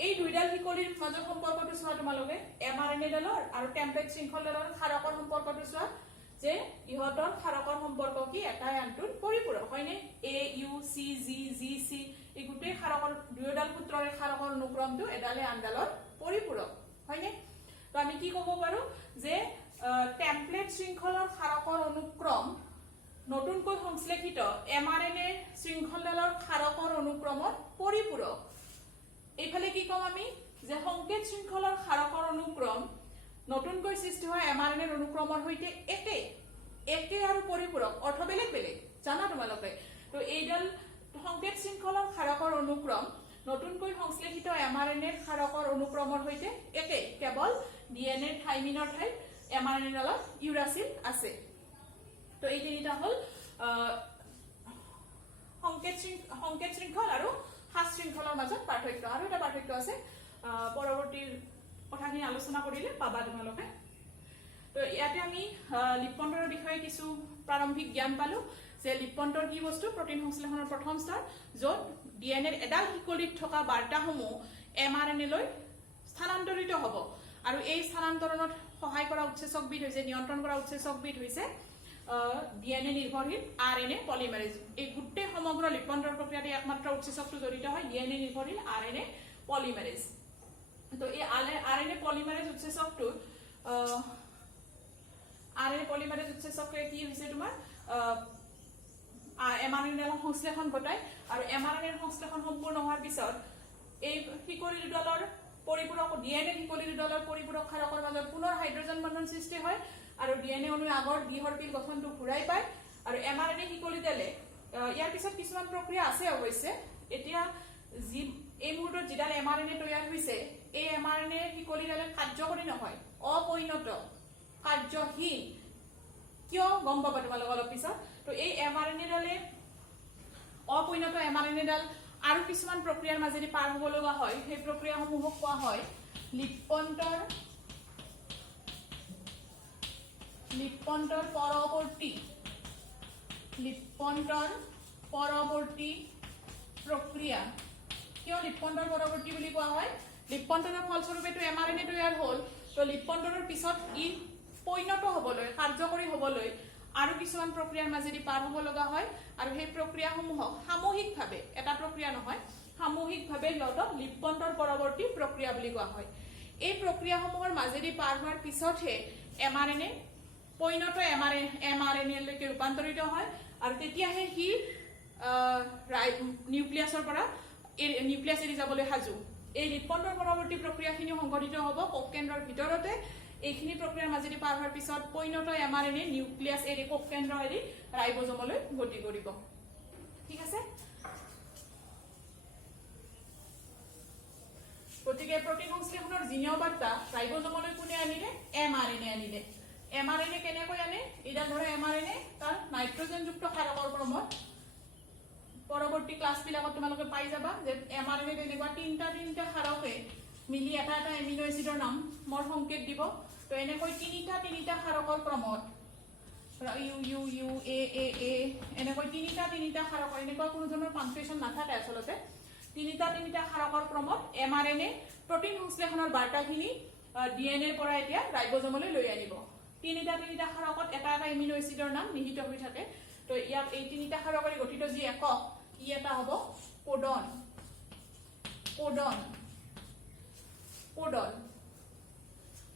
এই দুইডাল শিকলিৰ মাজৰ সম্পৰ্কটো চোৱা তোমালোকে এমআৰএনএ ডালৰ আৰু টেমপ্লেট শৃংখলডালৰ ক্ষাৰকৰ সম্পৰ্কটো চোৱা যে ইহতৰ ক্ষাৰকৰ সম্পৰ্ক কি এটাই আনটোৰ পৰিপূৰক হয়নে A U C G G C এই গোটেই ক্ষাৰকৰ দুয়োডাল সূত্ৰৰে ক্ষাৰকৰ অনুক্ৰমটো এডালে আনডালৰ পৰিপূৰক হয়নে তো আমি কি ক'ব পাৰো যে টেমপ্লেট শৃংখলৰ ক্ষাৰকৰ অনুক্ৰম নতুনকৈ সংশ্লেষিত এমআৰএনএ শৃংখলডালৰ ক্ষাৰকৰ অনুক্ৰমৰ পৰিপূৰক এইফালে কি কম আমি যে সংকেত শৃংখলৰ ক্ষাৰকৰ অনুক্ৰম নতুনকৈ সৃষ্টি হোৱা এমআৰএনএৰ অনুক্ৰমৰ সৈতে একে আৰু পৰিপূৰক অৰ্থ বেলেগ বেলেগ জানা তোমালোকে তো এইডাল সংকেত শৃংখলৰ ক্ষাৰকৰ অনুক্ৰম নতুনকৈ সংশ্লেষিত এমআৰএনএৰ ক্ষাৰকৰ অনুক্ৰমৰ সৈতে একে কেৱল ডিএনএৰ থাইমিনৰ ঠাইত এমআৰএনএ ডালত ইউৰাসিল আছে তো এই তিনিটা হল সংকেত শৃংখল আৰু হাস শৃংখলৰ মাজত পাৰ্থক্য আৰু এটা পাৰ্থক্য আছে পৰৱৰ্তী কথাখিনি আলোচনা কৰিলে পাবা তোমালোকে তো ইয়াতে আমি লিপন্ডৰ বিষয়ে কিছু প্ৰাৰম্ভিক জ্ঞান পালো যে লিপন্ডৰ কি বস্তু প্ৰটিন সংশ্লেষণৰ প্ৰথম স্তৰ য'ত ডিএনএৰ এডাল শিকলিত থকা বাৰ্তাসমূহ এমআৰএনএ লৈ স্থানান্তৰিত হ'ব আৰু এই স্থানান্তৰণত সহায় কৰা উৎসেচকবিধ হৈছে নিয়ন্ত্ৰণ কৰা উৎসেচকবিধ হৈছে ডিএনএ নিৰ্ভৰশীল আৰএনএ পলিমাৰেজ এই গোটেই সমগ্ৰ লিপন্ডৰ প্ৰক্ৰিয়াতে একমাত্ৰ উৎসেচকটো জড়িত হয় ডিএনএ নিৰ্ভৰশীল আৰএনএ পলিমাৰেজ তো এই আৰএনএ পলিমাৰেজ উৎসেচকটো আৰএনএ পলিমাৰেজ উৎসেচকে কি হৈছে তোমাৰ এমআৰএনএ সংশ্লেষণ ঘটায় আৰু এমআৰএনএ সংশ্লেষণ সম্পূৰ্ণ হোৱাৰ পিছত এই শিকলি দুডালৰ পৰিপূৰক ডিএনএ শিকলি দুডালৰ পৰিপূৰক ক্ষাৰকৰ মাজত পুনৰ হাইড্ৰোজেন বন্ধন সৃষ্টি হয় আৰু ডিএনএ অনু আগৰ দ্বিহৰ্পিল গঠনটো ঘূৰাই পায় আৰু এমআৰএনএ শিকলিডালে ইয়াৰ পিছত কিছুমান প্ৰক্ৰিয়া আছে অৱশ্যে এতিয়া এই মুহূৰ্তত যিডাল এমআৰএনএ তৈয়াৰ হৈছে এই এমআৰএনএ শিকলিডালে কাৰ্যকৰী নহয় অপৰিণত কাৰ্যহীন কিয় গম পাবা তোমালোক অলপ পিছত তো এই এমআৰএনএ ডালে অপৰিণত এমআৰএনএ ডাল আৰু কিছুমান প্ৰক্ৰিয়াৰ মাজেদি পাৰ হ'ব লগা হয় সেই প্ৰক্ৰিয়াসমূহক কোৱা হয় লিপন্ডৰ পৰৱৰ্তী প্ৰক্ৰিয়া কিয় লিপন্ডৰ পৰৱৰ্তী বুলি কোৱা হয় লিপন্ডৰ ফলস্বৰূপেটো এমআৰএনএ তৈয়াৰ হ'ল তো লিপন্ডৰ পিছত ই পৰিণত হ'বলৈ কাৰ্যকৰী হ'বলৈ আৰু কিছুমান প্ৰক্ৰিয়াৰ মাজেদি পাৰ হ'ব লগা হয় আৰু সেই প্ৰক্ৰিয়াসমূহক সামূহিকভাৱে এটা প্ৰক্ৰিয়া নহয় সামূহিকভাৱে ইহঁতক লিপন্ডৰ পৰৱৰ্তী প্ৰক্ৰিয়া বুলি কোৱা হয় এই প্ৰক্ৰিয়াসমূহৰ মাজেদি পাৰ হোৱাৰ পিছতহে এমআৰএনএ পৰিণত এমআৰএনএ লৈকে ৰূপান্তৰিত হয় আৰু তেতিয়াহে সি নিউক্লিয়াছৰ পৰা নিউক্লিয়াছ এৰি যাবলৈ সাজু এই লিপন্ডৰ পৰৱৰ্তী প্ৰক্ৰিয়াখিনি সংঘটিত হ'ব কোষ কেন্দ্ৰৰ ভিতৰতে এইখিনি প্ৰক্ৰিয়াৰ মাজেদি পাৰ হোৱাৰ পিছত পৰিণত এমআৰএনএ নিউক্লিয়াছ এৰি কোষ কেন্দ্ৰ এৰি ৰাইবোজমলৈ গতি কৰিব ঠিক আছে গতিকে প্ৰটিন সংশ্লেষণৰ জিনীয় বাৰ্তা ৰাইবোজমলৈ কোনে আনিলে এমআৰএনএ আনিলে এমআৰএনএ কেনেকৈ আনে এটা ধৰা এমআৰএনএ তাৰ নাইট্ৰজেনযুক্ত ক্ষাৰকৰ ক্ৰমত পৰৱৰ্তী ক্লাছবিলাকত তোমালোকে পাই যাবা যে এমআৰএনএ তেনেকুৱা তিনিটা ক্ষাৰকে মিলি এটা এমিনো এচিডৰ নাম মোৰ সংকেত দিব তো এনেকৈ তিনিটা ক্ষাৰকৰ ক্ৰমত ইউ ইউ ইউ এ এ এ এনেকৈ তিনিটা ক্ষাৰকৰ এনেকুৱা কোনো ধৰণৰ পাংচুৱেশ্যন নাথাকে আচলতে তিনিটা ক্ষাৰকৰ ক্ৰমত এমআৰএনএ প্ৰটিন সংশ্লেষণৰ বাৰ্তাখিনি ডিএনএৰ পৰা এতিয়া ৰাইবোজমলৈ লৈ আনিব তিনিটা ক্ষাৰকত এটা এমিনো এচিডৰ নাম নিহিত হৈ থাকে তো ইয়াক এই তিনিটা ক্ষাৰকৰে গঠিত যি একক ই এটা হ'ব কোডন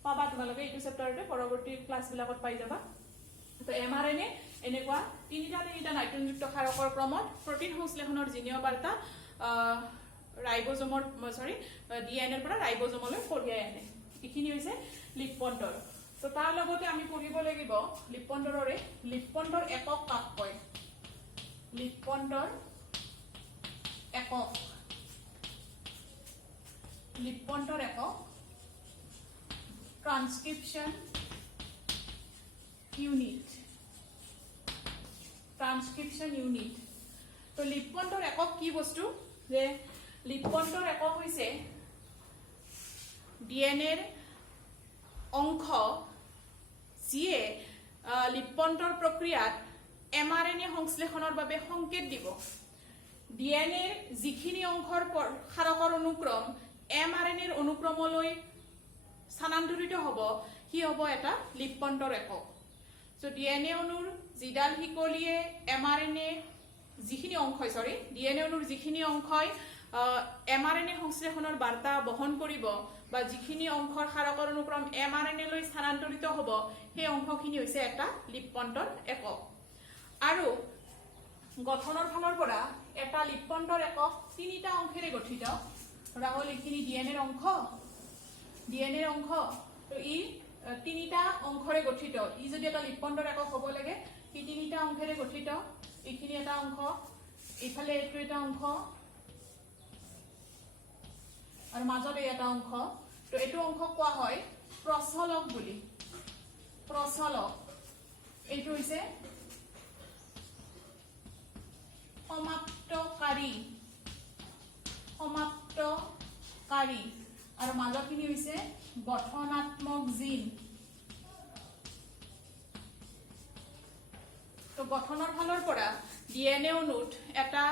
পাবা তোমালোকে এইটো চেপ্টাৰতে পৰৱৰ্তী ক্লাছবিলাকত পাই যাবা তো mRNA এনেকুৱা তিনিটা নাইট্ৰজেনযুক্ত ক্ষাৰকৰ ক্ৰমত প্ৰটিন সংশ্লেষণৰ জিনীয় বাৰ্তা ৰাইবোজমৰ ডিএনএৰ পৰা ৰাইবোজমলৈ কঢ়িয়াই আনে এইখিনি হৈছে লিপপন্তৰ তো তাৰ লগতে আমি পঢ়িব লাগিব লিপপন্তৰ একক কাক কয় লিপপন্তৰ একক ট্ৰান্সক্ৰিপশ্যন ইউনিট তো লিপপন্তৰ একক কি বস্তু যে লিপপন্তৰ একক হৈছে ডিএনএৰ অংশ যিয়ে লিপপন্তৰ প্ৰক্ৰিয়াত mRNA সংশ্লেষণৰ বাবে সংকেত দিব ডিএনএৰ যিখিনি অংশৰ ক্ষাৰকৰ অনুক্ৰম mRNAৰ অনুক্ৰমলৈ স্থানান্তৰিত হ'ব কি হ'ব এটা লিপপন্তৰ একক সো ডিএনএ অণুৰ যিডাল শিকলিয়ে mRNA যিখিনি অংশই ডিএনএ অণুৰ যিখিনি অংশই mRNA সংশ্লেষণৰ বাৰ্তা বহন কৰিব বা যিখিনি অংশৰ ক্ষাৰকৰ অনুক্ৰম mRNA লৈ স্থানান্তৰিত হ'ব সেই অংশখিনি হৈছে এটা লিপপন্তৰ একক আৰু গঠনৰ ফালৰ পৰা এটা লিপপন্তৰ একক তিনিটা অংশেৰে গঠিত ৰাহুল এইখিনি ডিএনএৰ অংশ তো ই তিনিটা অংশৰে গঠিত ই যদি এটা লিপপন্তৰ একক হ'ব লাগে ই তিনিটা অংশেৰে গঠিত এইখিনি এটা অংশ ইফালে এইটো এটা অংশ আৰু মাজত এটা অংশ তো এইটো অংশ কোৱা হয় প্ৰচলক বুলি এইটো হৈছে সমাপ্তকাৰী আৰু মাজৰখিনি হৈছে গঠনাত্মক জিন তো গঠনৰ ফালৰ পৰা ডিএনএ অণুত এটা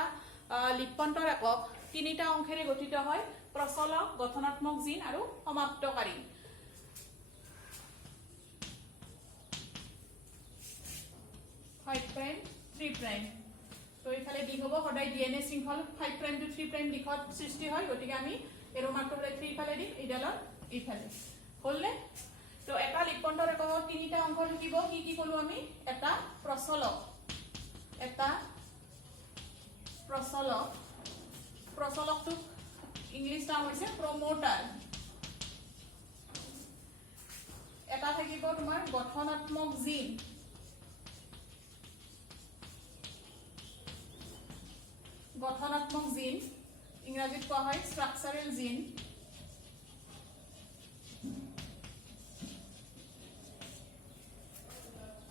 লিপপন্তৰ একক তিনিটা অংশেৰে গঠিত হয় প্ৰচলক গঠনাত্মক জিন আৰু সমাপ্তকাৰী 5 প্ৰাইম 3 প্ৰাইম তো ইফালে দিক হ'ব সদায় ডিএনএ শৃংখল 5 প্ৰাইম টু 3 প্ৰাইম দিশত সৃষ্টি হয় গতিকে আমি এৰো মাৰ্কটো সদায় 3 ফালে দিম ইডালৰ ইফালে হ'লনে তো এটা লিপপন্তৰ এককত তিনিটা অংশ থাকিব কি কলো আমি এটা প্ৰচলকটো ইংলিছ নাম হৈছে প্ৰমোটাৰ এটা থাকিব তোমাৰ গঠনাত্মক জিন ইংৰাজীত কোৱা হয় ষ্ট্ৰাকচাৰেল জিন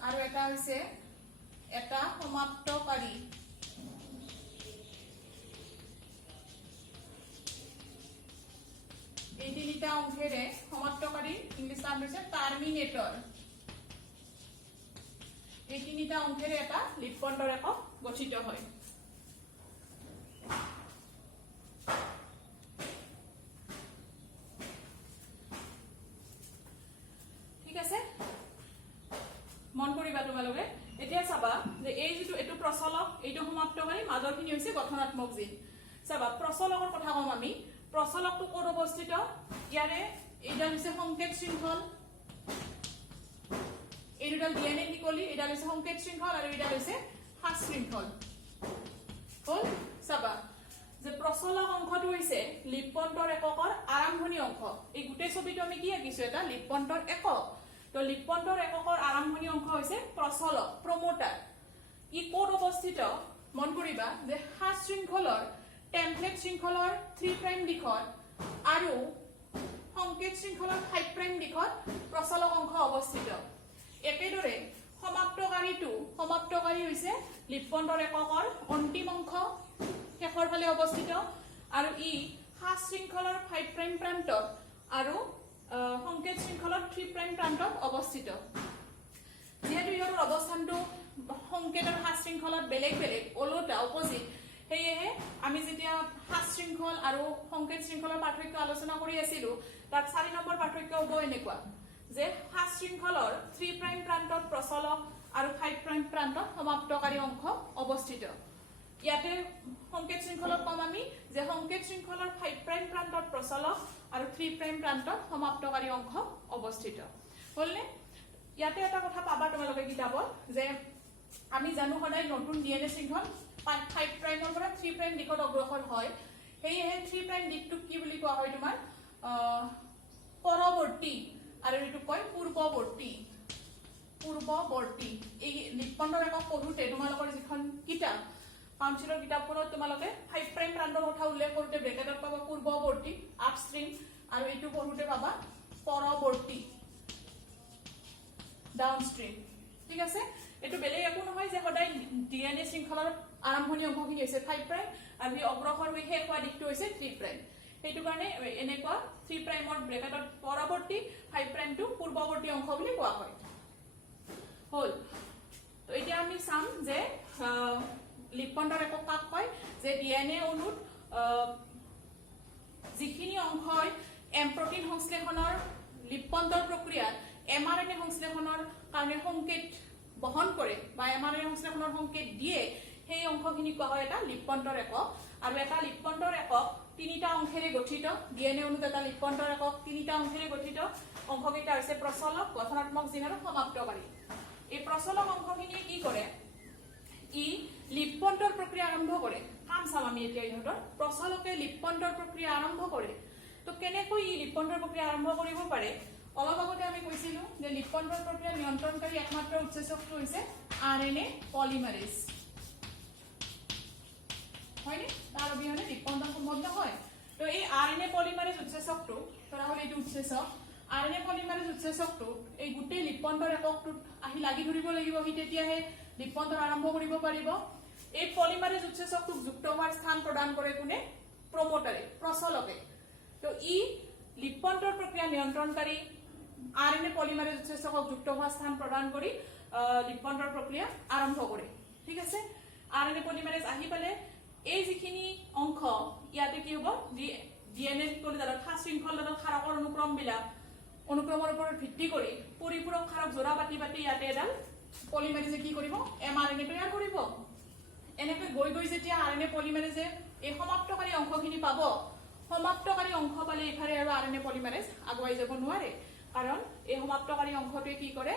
আৰু এটা হৈছে এটা সমাপ্তকাৰী এই তিনিটা অংশেৰে সমাপ্তকাৰী ইংলিছ নাম হৈছে টাৰ্মিনেটৰ এই তিনিটা অংশেৰে এটা লিপপন্তৰ একক গঠিত হয় ঠিক আছে মন কৰিবা তোমালোকে এতিয়া চাবা যে এই যেটো এটো প্ৰচলক এইটো সমাপ্তকাৰী মাজৰখিনি হৈছে গঠনাত্মক জিন চাবা প্ৰচলকৰ কথা কম আমি প্ৰচলকটো ক'ত অৱস্থিত ইয়াৰে এইডাল হৈছে সংকেত শৃংখল এই দুডাল ডিএনএ নিকলি এইডাল হৈছে সংকেত শৃংখল আৰু এইডাল হৈছে ফাঁচ শৃংখল হল চাবা যে প্ৰচলক অংশটো হৈছে লিপপন্তৰ এককৰ আৰম্ভণি অংশ এই গোটেই ছবিটো আমি কি আঁকিছো এটা লিপপন্তৰ একক তো লিপপন্তৰ এককৰ আৰম্ভণি অংশ হৈছে প্ৰচলক প্ৰমোটাৰ ই ক'ত অৱস্থিত মন কৰিবা যে ফাঁচ শৃংখলৰ টেমপ্লেট শৃংখলৰ 3 প্ৰাইম দিশত আৰু সংকেত শৃংখলৰ 5 প্ৰাইম দিশত প্ৰচলক অংশ অৱস্থিত একেদৰে সমাপ্তকাৰী হৈছে লিপপন্তৰ এককৰ অন্তিম অংশ শেষৰ ফালে অৱস্থিত আৰু ই ফাঁচ শৃংখলৰ 5 প্ৰাইম প্ৰান্তত আৰু সংকেত শৃংখলৰ 3 প্ৰাইম প্ৰান্তত অৱস্থিত যেহেতু ইহতৰ অৱস্থানটো সংকেত আৰু ফাঁচ শৃংখলত বেলেগ ওলোটা অপোজিট হেয়েহে আমি যেতিয়া ফাঁচ শৃংখল আৰু সংকেত শৃংখলৰ পাৰ্থক্য আলোচনা কৰি আছিলো তাত 4 নম্বৰ পাৰ্থক্য হ'ব এনেকুৱা যে ফাঁচ শৃংখলৰ 3 প্ৰাইম প্ৰান্তত প্ৰচলক আৰু 5 প্ৰাইম প্ৰান্তত সমাপ্তকাৰী অংশ অৱস্থিত ইয়াতে সংকেত শৃংখলত কম আমি যে সংকেত শৃংখলৰ 5 প্ৰাইম প্ৰান্তত প্ৰচলক আৰু 3 প্ৰাইম প্ৰান্তত সমাপ্তকাৰী অংশ অৱস্থিত হ'লনে ইয়াতে এটা কথা পাবা তোমালোকে কিতাপত যে আমি জানো সদায় নতুন ডিএনএ শৃংখল 5 প্ৰাইমৰ পৰা 3 প্ৰাইম দিশত অগ্ৰসৰ হয় সেয়েহে 3 প্ৰাইম দিশটোক কি বুলি কোৱা হয় তোমাৰ পৰৱৰ্তী আৰু এইটো কয় পূৰ্বৱৰ্তী এই লিপণ্ডৰ একক পঢ়োতে তোমালোকৰ যিখন কিতাপ কাউন্সিলৰ কিতাপখনত তোমালোকে 5 প্ৰাইম প্ৰান্তৰ কথা উল্লেখ কৰোতে ব্ৰেকেটত পাবা পূৰ্বৱৰ্তী আপষ্ট্ৰীম আৰু এইটো পঢ়োতে পাবা পৰৱৰ্তী ডাউনষ্ট্ৰীম ঠিক আছে এটো বেলেগ একো নহয় যে সদায় ডিএনএ শৃংখলৰ আৰম্ভণি অংশখিনি হৈছে 5 প্ৰাইম আৰু অগ্ৰসৰ হৈ শেষ হোৱা দিশটো হৈছে 3 প্ৰাইম সেইটো কাৰণে এনেকুৱা 3 প্ৰাইমৰ ব্ৰেকেটত পৰৱৰ্তী 5 প্ৰাইমটো পূৰ্বৱৰ্তী অংশ বুলি কোৱা হয় হল তো এতিয়া আমি চাম যে লিপণ্ডৰ একক কাক কয় যে ডিএনএ অণুত যিখিনি অংশই প্ৰটিন সংশ্লেষণৰ লিপণ্ডৰ প্ৰক্ৰিয়াত এমআৰএনএ সংশ্লেষণৰ কাৰণে সংকেত বহন কৰে বা এমআৰএনএ সংশ্লেষণৰ সংকেত দিয়ে সেই অংশখিনি কোৱা হয় এটা লিপণ্ডৰ একক আৰু এটা লিপণ্ডৰ একক তিনিটা অংশেৰে গঠিত ডিএনএ অণুত এটা লিপণ্ডৰ একক তিনিটা অংশেৰে গঠিত অংশকেইটা হৈছে প্ৰচলক গঠনাত্মক জিন আৰু সমাপ্তকাৰী এই প্ৰচলক অংশখিনিয়ে কি কৰে ই লিপণ্ডৰ প্ৰক্ৰিয়া আৰম্ভ কৰে কাম চাম আমি এতিয়া ইহঁতৰ প্ৰচলকে লিপণ্ডৰ প্ৰক্ৰিয়া আৰম্ভ কৰে তো কেনেকৈ ই লিপণ্ডৰ প্ৰক্ৰিয়া আৰম্ভ কৰিব পাৰে অলপ আগতে আমি কৈছিলো যে লিপণ্ডৰ প্ৰক্ৰিয়া নিয়ন্ত্ৰণকাৰী একমাত্ৰ উৎসেচকটো হৈছে আৰএনএ পলিমাৰেজ হয়নে তাৰ অবিহনে লিপণ্ড সম্ভৱ নহয় তো এই আৰএনএ পলিমাৰেজ উৎসেচকটো ধৰা হ'ল এইটো উৎসেচক আৰএনএ পলিমাৰেজ উৎসেচকটো এই গোটেই লিপণ্ডৰ এককটোত আহি লাগি ধৰিব লাগিব সি তেতিয়াহে লিপণ্ডৰ আৰম্ভ কৰিব পাৰিব এই পলিমাৰেজ উৎসেচকটোক যুক্ত হোৱাৰ স্থান প্ৰদান কৰে কোনে প্ৰমোটাৰে প্ৰচলকে তো ই লিপণ্ডৰ প্ৰক্ৰিয়া নিয়ন্ত্ৰণকাৰী আৰএনএ পলিমাৰেজ উৎসেচকক যুক্ত হোৱা স্থান প্ৰদান কৰি লিপণ্ডৰ প্ৰক্ৰিয়া আৰম্ভ কৰে ঠিক আছে আৰএনএ পলিমাৰেজ আহি পালে এই যিখিনি অংশ ইয়াতে কি হ'ব ডিএনএ পলিমাৰেজত খাস শৃংখলদালত ক্ষাৰকৰ অনুক্ৰমৰ ওপৰত ভিত্তি কৰি পৰিপূৰক ক্ষাৰক জোৰা পাতি ইয়াতে এডাল পলিমাৰেজে কি কৰিব এমআৰএনএ তৈয়াৰ কৰিব এনেকৈ গৈ যেতিয়া আৰএনএ পলিমাৰেজে এই সমাপ্তকাৰী অংশখিনি পাব সমাপ্তকাৰী অংশ পালে ইফালে আৰু আৰএনএ পলিমাৰেজ আগুৱাই যাব নোৱাৰে কাৰণ এই সমাপ্তকাৰী অংশটোৱে কি কৰে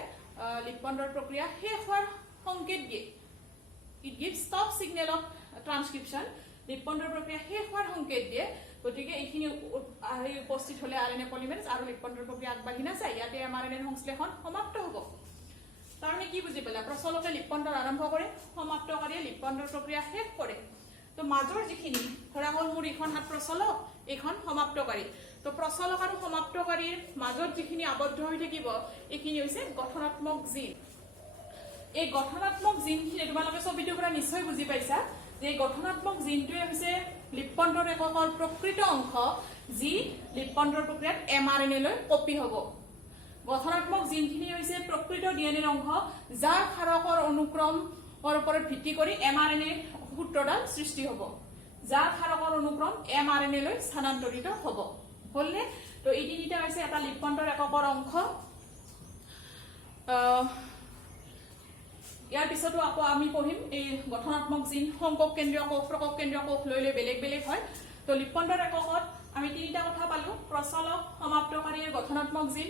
লিপণ্ডৰ প্ৰক্ৰিয়া শেষ হোৱাৰ সংকেত দিয়ে it gives stop signal of transcription লিপণ্ডৰ প্ৰক্ৰিয়া শেষ হোৱাৰ সংকেত দিয়ে গতিকে এইখিনি উপস্থিত হলে আৰএনএ পলিমাৰেজ আৰু লিপণ্ডৰ প্ৰক্ৰিয়া আগবাঢ়ি নাযায় ইয়াতে এমআৰএনএ সংশ্লেষণ সমাপ্ত হ'ব তাৰমানে কি বুজি পালা প্ৰচলকে লিপণ্ডৰ আৰম্ভ কৰে সমাপ্তকাৰীয়ে লিপণ্ডৰ প্ৰক্ৰিয়া শেষ কৰে তো মাজৰ যিখিনি ধৰা হ'ল মোৰ এইখন হাত প্ৰচলক এইখন সমাপ্তকাৰী তো প্ৰচলক আৰু সমাপ্তকাৰীৰ মাজত যিখিনি আবদ্ধ হৈ থাকিব এইখিনি হৈছে গঠনাত্মক জিন এই গঠনাত্মক জিনখিনি তোমালোকে ছবিটোৰ পৰা নিশ্চয় বুজি পাইছা যে গঠনাত্মক জিনটোৱে হৈছে লিপণ্ডৰ এককৰ প্ৰকৃত অংশ যি লিপণ্ডৰ প্ৰক্ৰিয়াত এমআৰএনএ লৈ কপি হ'ব গঠনাত্মক জিনখিনি হৈছে প্ৰকৃত ডিএনএৰ অংশ যাৰ ক্ষাৰকৰ অনুক্ৰমৰ ওপৰত ভিত্তি কৰি এমআৰএনএ সূত্ৰডাল সৃষ্টি হ'ব যাৰ ক্ষাৰকৰ অনুক্ৰম এমআৰএনএ লৈ স্থানান্তৰিত হ'ব হলনে তো এই তিনিটা হৈছে এটা লিপণ্ডৰ এককৰ অংশ ইয়াৰ পিছতো আকৌ আমি পঢ়িম এই গঠনাত্মক জিন সংকক কেন্দ্ৰীয় কোষ প্ৰকক কেন্দ্ৰীয় কোষ লৈ বেলেগ বেলেগ হয় তো লিপণ্ডৰ এককত আমি তিনিটা কথা পালো প্ৰচলক সমাপ্তকাৰী আৰু গঠনাত্মক জিন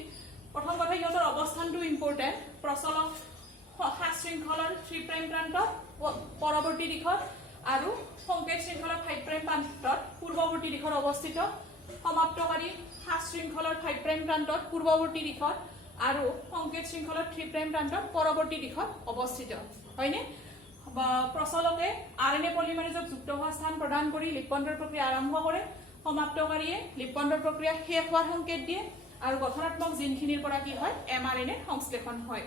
প্ৰথম কথা ইহঁতৰ অৱস্থানটো ইম্পৰ্টেণ্ট প্ৰচলক খাস শৃংখলৰ 3 প্ৰাইম প্ৰান্তত পৰৱৰ্তী দিশত আৰু সংকেত শৃংখলৰ 5 প্ৰাইম প্ৰান্তত পূৰ্বৱৰ্তী দিশত অৱস্থিত সমাপ্তকাৰী খাস শৃংখলৰ 5 প্ৰাইম প্ৰান্তত পূৰ্বৱৰ্তী দিশত আৰু সংকেত শৃংখলৰ 3 প্ৰাইম প্ৰান্তত পৰৱৰ্তী দিশত অৱস্থিত হয়নে প্ৰচলকে আৰএনএ পলিমাৰেজক যুক্ত হোৱা স্থান প্ৰদান কৰি লিপণ্ডৰ প্ৰক্ৰিয়া আৰম্ভ কৰে সমাপ্তকাৰীয়ে লিপণ্ডৰ প্ৰক্ৰিয়া শেষ হোৱাৰ সংকেত দিয়ে আৰু গঠনাত্মক জিনখিনিৰ পৰা কি হয় এমআৰএনএ সংশ্লেষণ হয়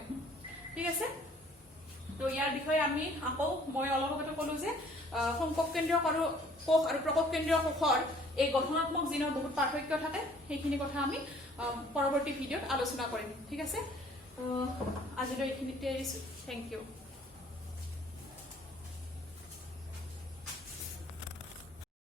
ঠিক আছে তো ইয়াৰ বিষয়ে আমি আকৌ মই অলপ আগতে ক'লো যে সংকক কেন্দ্ৰীয় কোষ আৰু প্ৰকক কেন্দ্ৰীয় কোষৰ এই গঠনাত্মক জিনৰ বহুত পাৰ্থক্য থাকে সেইখিনি কথা আমি পৰৱৰ্তী ভিডিঅ'ত আলোচনা কৰিম ঠিক আছে আজিলৈ এইখিনিতে এৰিছো থেংক ইউ